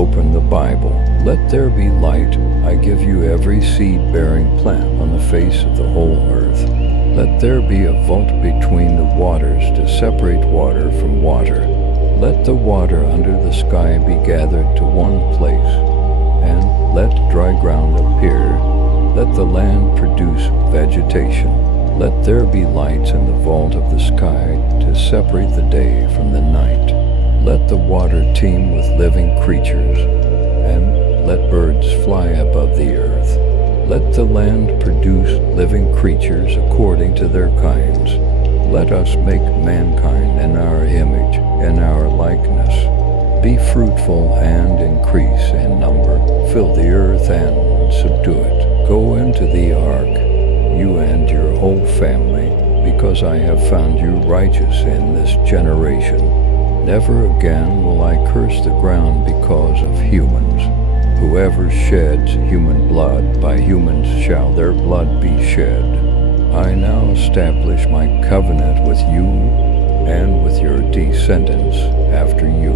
Open the Bible. Let there be light. I give you every seed-bearing plant on the face of the whole earth. Let there be a vault between the waters to separate water from water. Let the water under the sky be gathered to one place, and let dry ground appear. Let the land produce vegetation. Let there be lights in the vault of the sky to separate the day from the night. Let the water teem with living creatures, and let birds fly above the earth. Let the land produce living creatures according to their kinds. Let us make mankind in our image, in our likeness. Be fruitful and increase in number. Fill the earth and subdue it. Go into the ark, you and your whole family, because I have found you righteous in this generation. Never again will I curse the ground because of humans. Whoever sheds human blood, by humans shall their blood be shed. I now establish my covenant with you and with your descendants after you.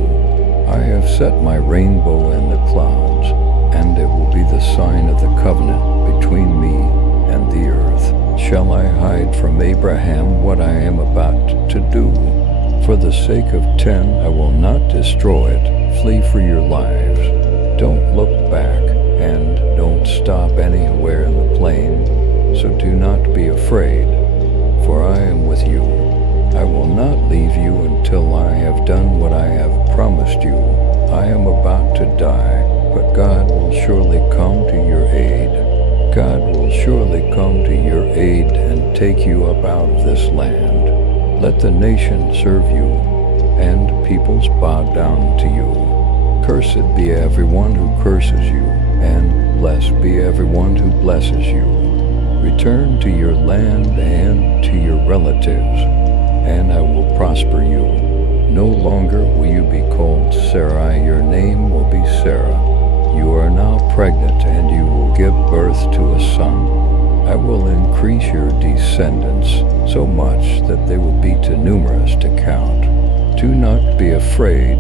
I have set my rainbow in the clouds, and it will be the sign of the covenant between me and the earth. Shall I hide from Abraham what I am about to do? For the sake of 10, I will not destroy it. Flee for your lives. Don't look back, and don't stop anywhere in the plain. So do not be afraid, for I am with you. I will not leave you until I have done what I have promised you. I am about to die, but God will surely come to your aid. God will surely come to your aid and take you up out of this land. Let the nations serve you, and peoples bow down to you. Cursed be everyone who curses you, and blessed be everyone who blesses you. Return to your land and to your relatives, and I will prosper you. No longer will you be called Sarai, your name will be Sarah. You are now pregnant, and you will give birth to a son. I will increase your descendants so much that they will be too numerous to count. Do not be afraid,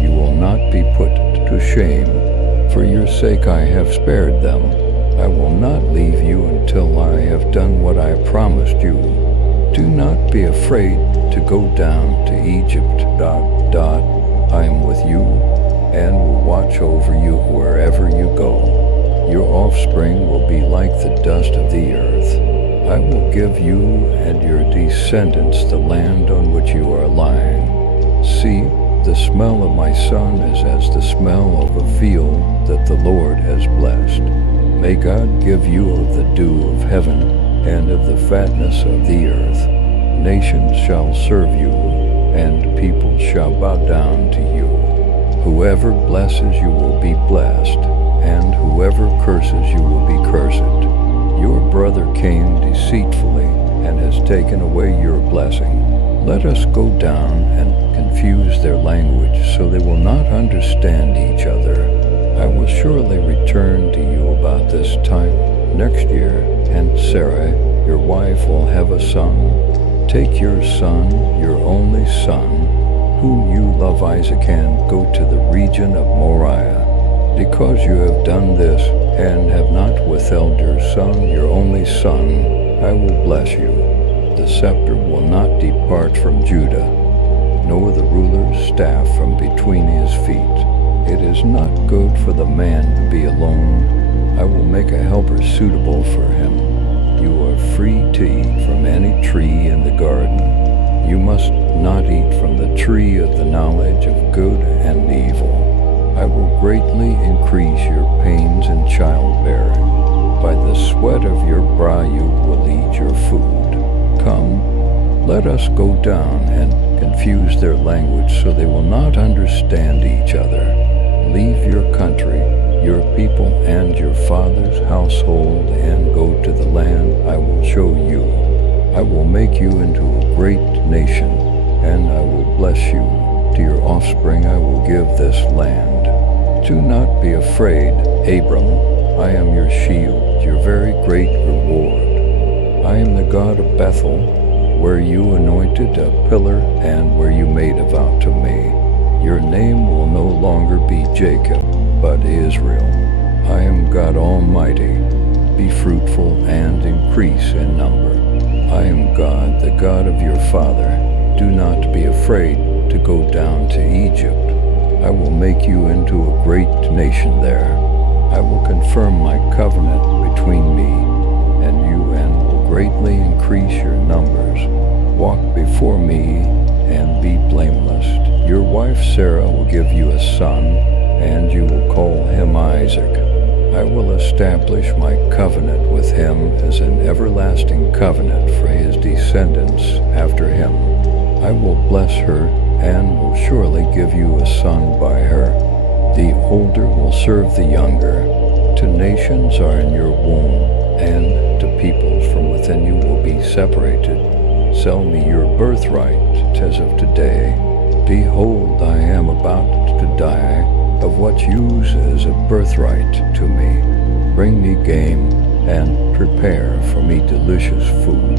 you will not be put to shame. For your sake I have spared them. I will not leave you until I have done what I promised you. Do not be afraid to go down to Egypt. I am with you and will watch over you wherever you go. Your offspring will be like the dust of the earth. I will give you and your descendants the land on which you are lying. See, the smell of my son is as the smell of a field that the Lord has blessed. May God give you of the dew of heaven and of the fatness of the earth. Nations shall serve you, and people shall bow down to you. Whoever blesses you will be blessed, and whoever curses you will be cursed. Your brother came deceitfully and has taken away your blessing. Let us go down and confuse their language so they will not understand each other. I will surely return to you about this time next year, and Sarah, your wife, will have a son. Take your son, your only son, whom you love, Isaac, and go to the region of Moriah. Because you have done this and have not withheld your son, your only son, I will bless you. The scepter will not depart from Judah, nor the ruler's staff from between his feet. It is not good for the man to be alone. I will make a helper suitable for him. You are free to eat from any tree in the garden. You must not eat from the tree of the knowledge of good and evil. I will greatly increase your pains in childbearing. By the sweat of your brow you will eat your food. Come, let us go down and confuse their language so they will not understand each other. Leave your country, your people, and your father's household, and go to the land I will show you. I will make you into a great nation, and I will bless you. To your offspring I will give this land. Do not be afraid, Abram. I am your shield, your very great reward. I am the God of Bethel, where you anointed a pillar and where you made a vow to me. Your name will no longer be Jacob, but Israel. I am God Almighty. Be fruitful and increase in number. I am God, the God of your father. Do not be afraid to go down to Egypt. I will make you into a great nation there. I will confirm my covenant between me and you and will greatly increase your numbers. Walk before me and be blameless. Your wife Sarah will give you a son, and you will call him Isaac. I will establish my covenant with him as an everlasting covenant for his descendants after him. I will bless her and will surely give you a son by her. The older will serve the younger. 2 nations are in your womb, and 2 peoples from within you will be separated. Sell me your birthright as of today. Behold, I am about to die of what's used as a birthright to me. Bring me game and prepare for me delicious food,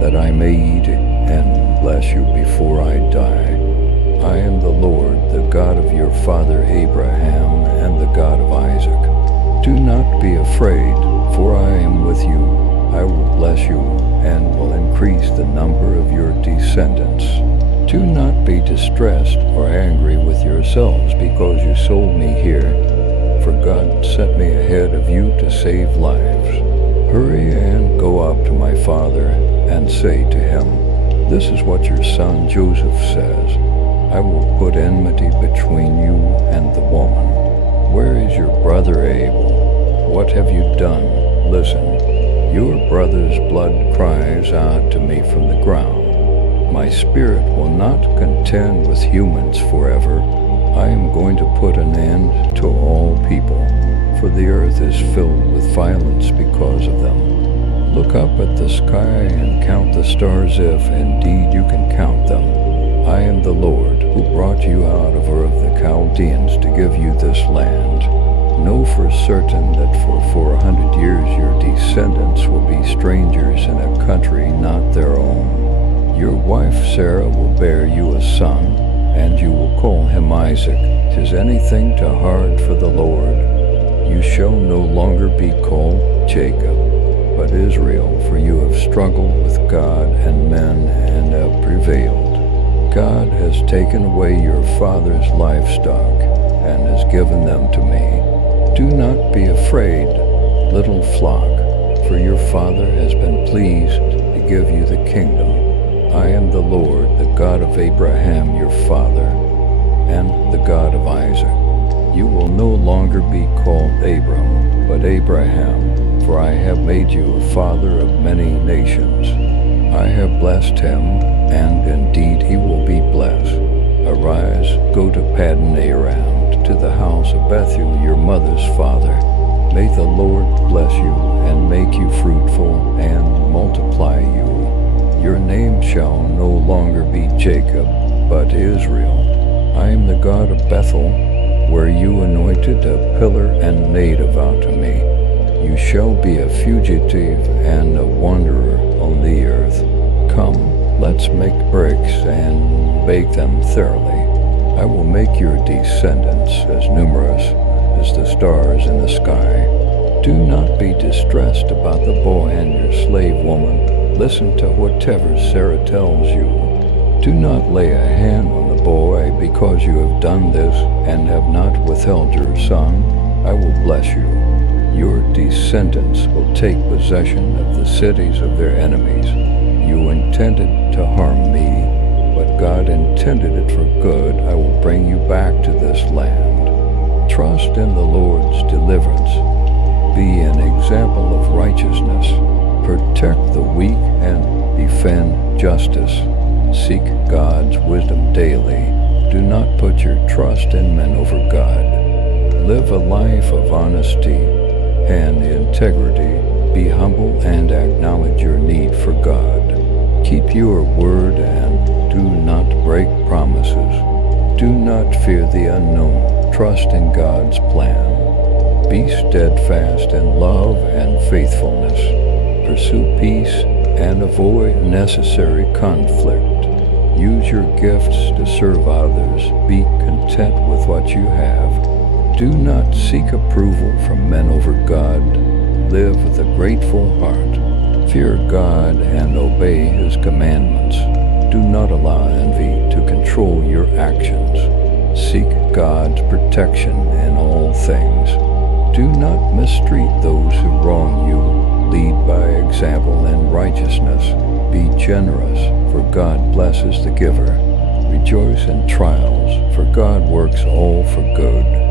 that I may eat it and bless you before I die. I am the Lord, the God of your father Abraham and the God of Isaac. Do not be afraid, for I am with you. I will bless you and will increase the number of your descendants. Do not be distressed or angry with yourselves because you sold me here, for God sent me ahead of you to save lives. Hurry and go up to my father and say to him, this is what your son Joseph says. I will put enmity between you and the woman. Where is your brother Abel? What have you done? Listen, your brother's blood cries out to me from the ground. My spirit will not contend with humans forever. I am going to put an end to all people, for the earth is filled with violence because of them. Look up at the sky and count the stars if indeed you can count them. I am the Lord who brought you out of Ur of the Chaldeans to give you this land. Know for certain that for 400 years your descendants will be strangers in a country not their own. Your wife Sarah will bear you a son, and you will call him Isaac. 'Tis anything too hard for the Lord. You shall no longer be called Jacob, but Israel, for you have struggled with God and men and have prevailed. God has taken away your father's livestock and has given them to me. Do not be afraid, little flock, for your father has been pleased to give you the kingdom. I am the Lord, the God of Abraham your father, and the God of Isaac. You will no longer be called Abram, but Abraham, for I have made you a father of many nations. I have blessed him, and indeed he will be blessed. Arise, go to Paddan Aram, to the house of Bethuel your mother's father. May the Lord bless you, and make you fruitful, and multiply you. Your name shall no longer be Jacob, but Israel. I am the God of Bethel, where you anointed a pillar and made a vow to me. You shall be a fugitive and a wanderer on the earth. Come, let's make bricks and bake them thoroughly. I will make your descendants as numerous as the stars in the sky. Do not be distressed about the boy and your slave woman. Listen to whatever Sarah tells you. Do not lay a hand on the boy because you have done this and have not withheld your son. I will bless you. Your descendants will take possession of the cities of their enemies. You intended to harm me, but God intended it for good. I will bring you back to this land. Trust in the Lord's deliverance. Be an example of righteousness. Protect the weak and defend justice. Seek God's wisdom daily. Do not put your trust in men over God. Live a life of honesty and integrity. Be humble and acknowledge your need for God. Keep your word and do not break promises. Do not fear the unknown. Trust in God's plan. Be steadfast in love and faithfulness. Pursue peace and avoid necessary conflict. Use your gifts to serve others. Be content with what you have. Do not seek approval from men over God. Live with a grateful heart. Fear God and obey His commandments. Do not allow envy to control your actions. Seek God's protection in all things. Do not mistreat those who wrong you. Lead by example in righteousness. Be generous, for God blesses the giver. Rejoice in trials, for God works all for good.